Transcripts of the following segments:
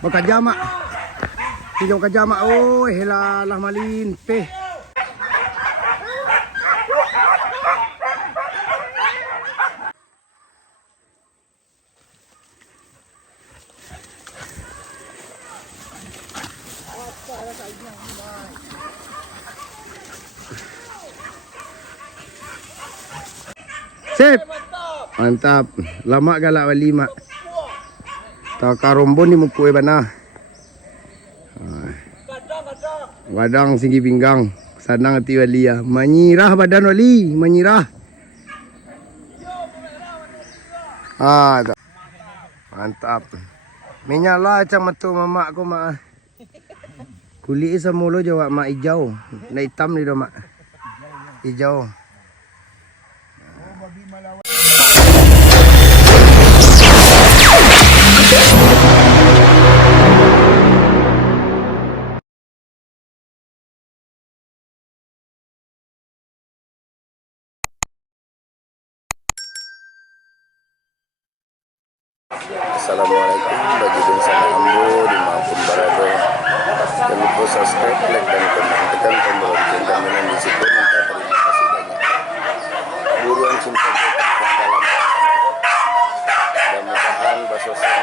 Bakajama. Tigaw kajama. Oy, hilalah malin. Pe. Sip. Mantap. Lama galak walima. Tak karombon ni mukui bana. Wadang singgi pinggang. Sanang hati wali ya. Menyirah badan wali. Menyirah. Mantap. Menyala macam tu mamak aku mak. Kulit semula jawab mak hijau. Nak hitam ni dah mak. Hijau. Assalamualaikum bagi bangsa Ambo dimanapun berada. Jangan lupa subscribe, like dan komen, tekan tombol lonceng dan menang di situ. Minta terima kasih banyak. Buruan cinta yang dalam. Mudah-mudahan basosnya.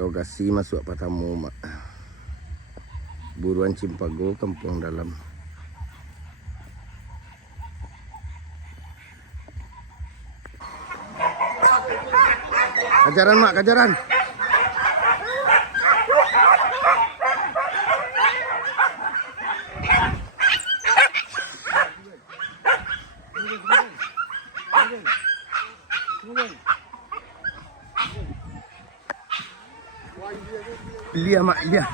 Lokasi masuk Patamu mak. Buruan Cimpago, Kampung Dalam. Kajaran mak, kajaran. Dia mak dia.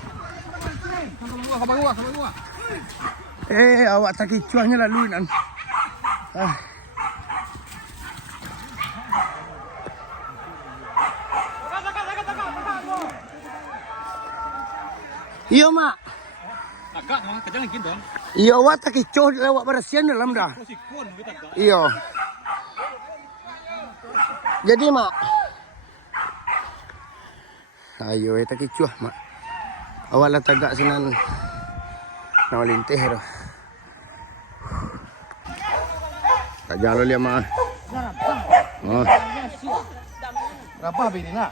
Awak tak kicuahnya lalu nan. Iya mak. Agak mah kejang gitu. Iya awak tak kicuah awak bersihan dalam dah. Iya. Jadi mak. Ayo tak kicuah mak. Awak lah tagak sinan. Nak lintih dah. Tak jalan dia mak. Oh. Berapa bini nak?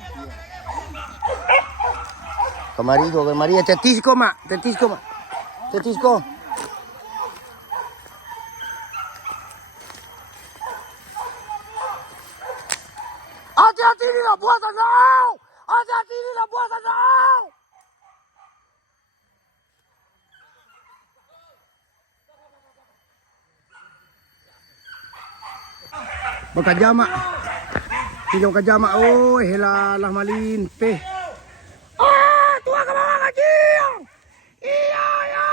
Kemari tetis ko mak. Tetis ko mak. Tetis ko. Hati-hati ni lah buat kau. Hati-hati ni lah buat kau. Bakajama. Tigaw kajama. Oy, hilalah malin. Pe. Tua ke bawah lagi. Iya, yo.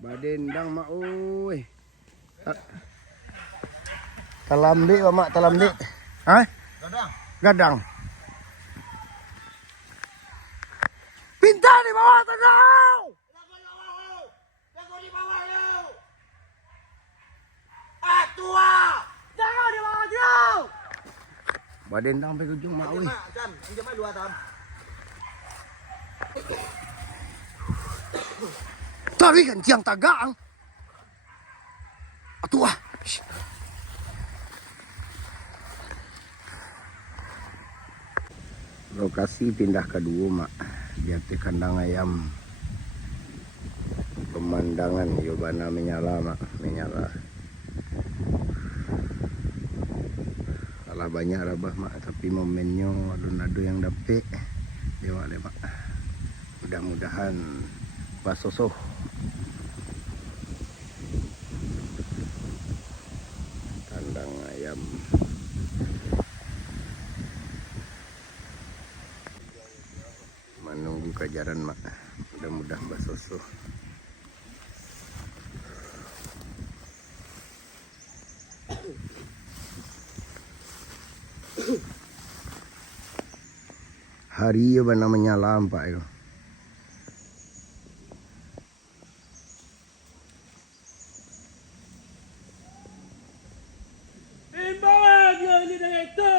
Badendang mak oy. Talambi mak, talambi. Hah? Gadang. Gadang. Pinta di bawah tengah. Jago di bawah yo. Tua. Jangan di bawah dia. Baden sampai ke ujung mak oi. Jam, jam 2 tam. Tari kan tiang tagang. Atuh ah. Lokasi pindah kedua mak. Jati kandang ayam. Pemandangan Yobana menyala mak, menyala. Kalah banyak rabah mak, tapi momennya alun-adu yang dapet. Dewa le mak. Mudah-mudahan pasosoh. Kandang ayam. Menunggu kejaran mak. Mudah-mudahan pasosoh. Hari ya namanya lampak itu. Timbalan dia ini dengan itu.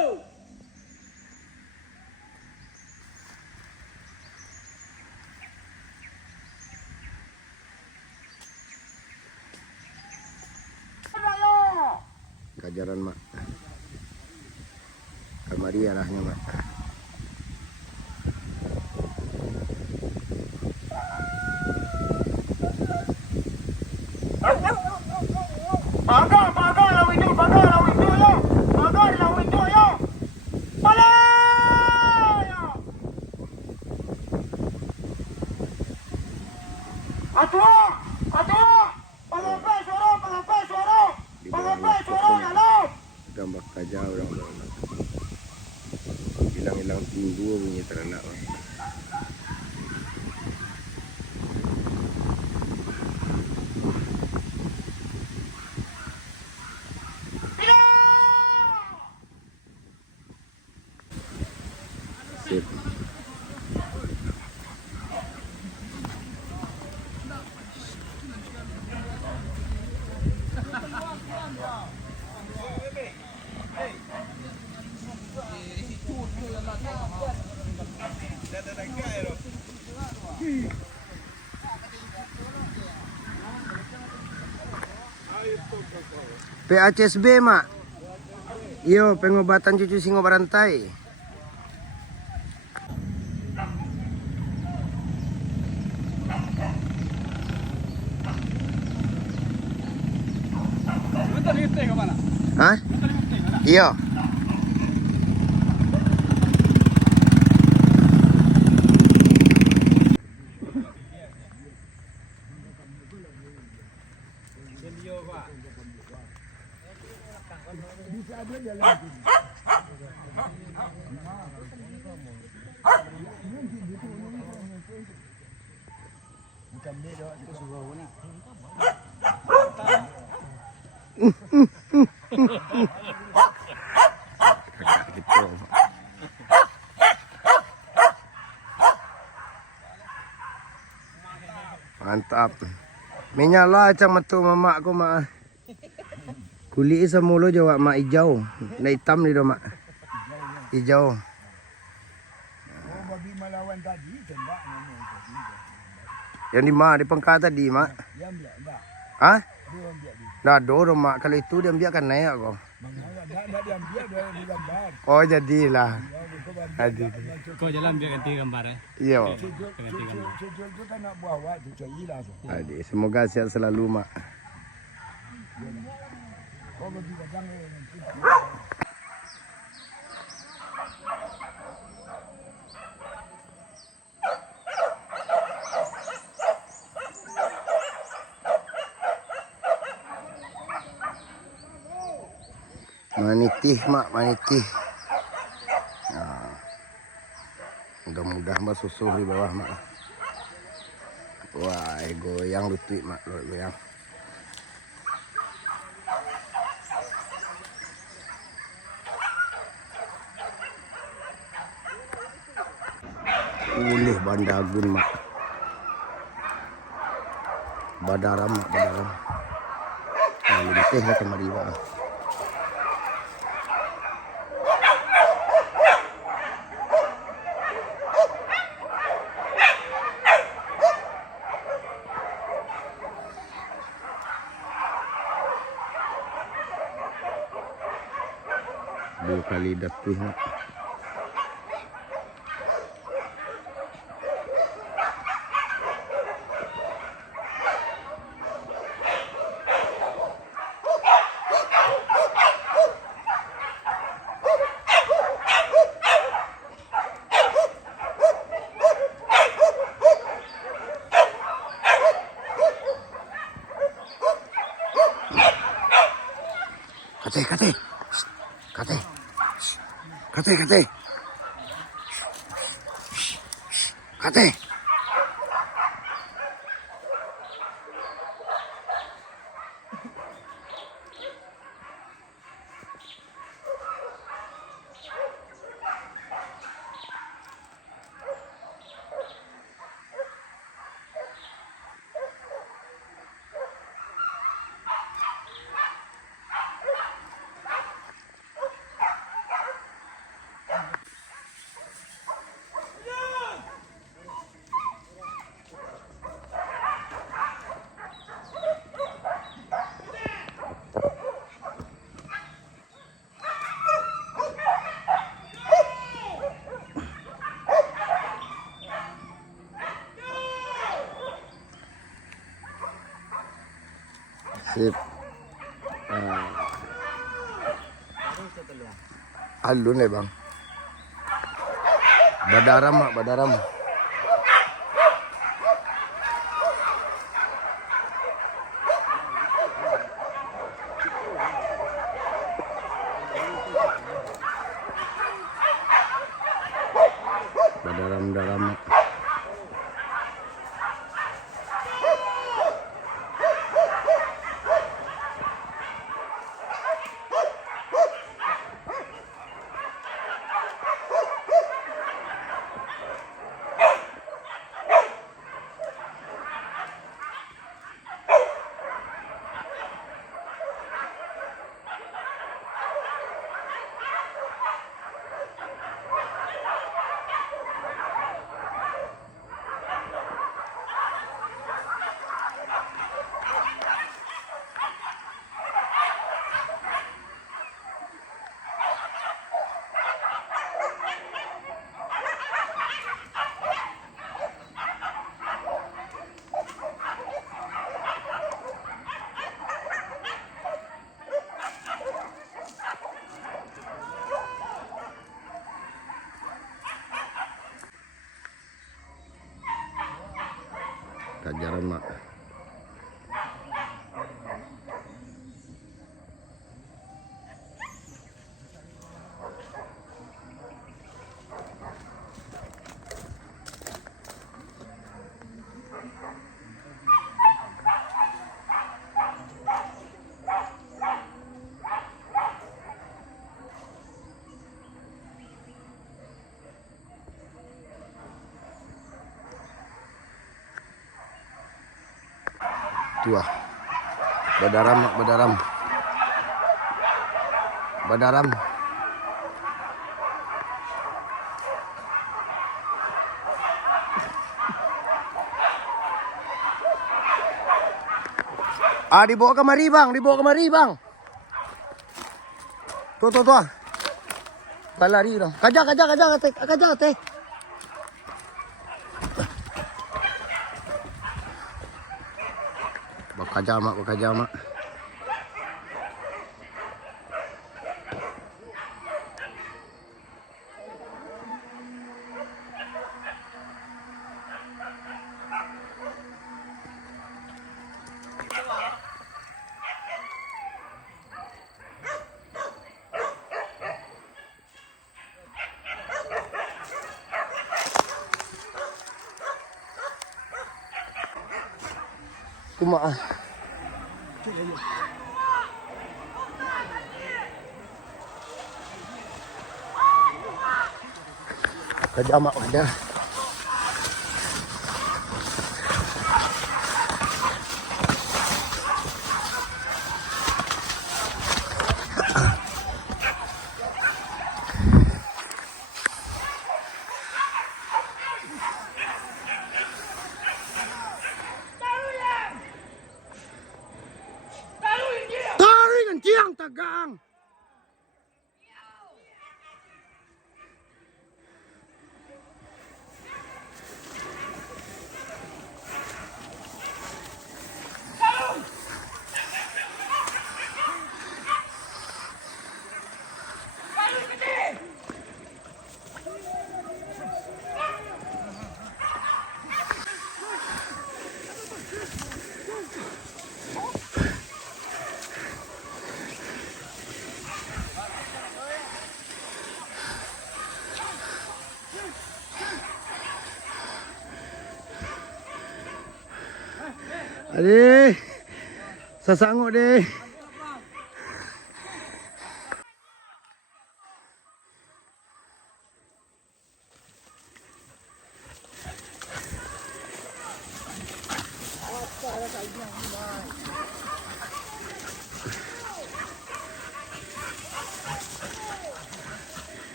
Kajaran mak. Kamari arahnya mak. Bagar lawan itu ya. Bagar lawan itu ya. Balai. Atuh. Pelampai suara. Dalam. Gambar kaja orang. Hilang-hilang tinggu bunyi ternak. Sip. PHSB mak. Iyo pengobatan cucu singo berantai. Hah? Iya. Gitu. Mantap. Menyala macam metu mamakku mak. Kulit semulu jawab mak hijau. Nak hitam ni dah mak. Hijau. Bagi melawan tadi tembak Yang di mak di pengkar tadi mak. Yang biar enggak. Hah? Dia biar di. Dah do mak kalau itu dia biarkan naik kau. Enggak dia biar dia di gambar. Oh jadilah. Aduh. Kau jalan biar ganti gambar ya. Iya. Cucul tu kan nak buah wak tu cai lah tu. Adik, semoga sehat selalu mak. Kau bagi kadang nanti. Manitih mak, manitih. Nah, mudah-mudahan mak susuh di bawah mak. Wah, goyang lutut mak, goyang. Ulih bandagun mak. Badaram mak, badaram. Nah, lebih lah kemari mak. kalidat tuh. Kate. Shh. Kate. Shh. Kate. Shh. Kate. Sip. Alun eh bang. Badaram. Badaram. Kajaran mak. Tua. Badaram. Dibawa kemari bang. Tuh. Balari dong. Kaja teh. Bakajama. Kumaah. Kajama ada. Tarik kencang tegang. Adik. Sasanguk deh.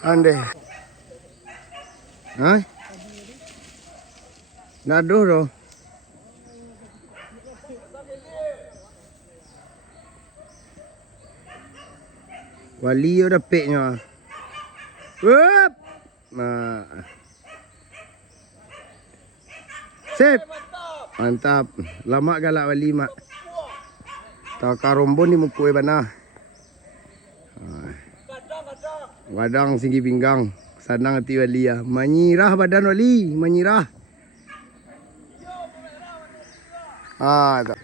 Ande. Hah? Naduh doh. Wali udah peknya. Wup. Nah. Sip. Mantap. Lama galak wali mak. Tak karombon ni mukui bana. Wadang singgi pinggang. Sanang hati wali ya. Menyirah badan wali. Menyirah. Ah, tak.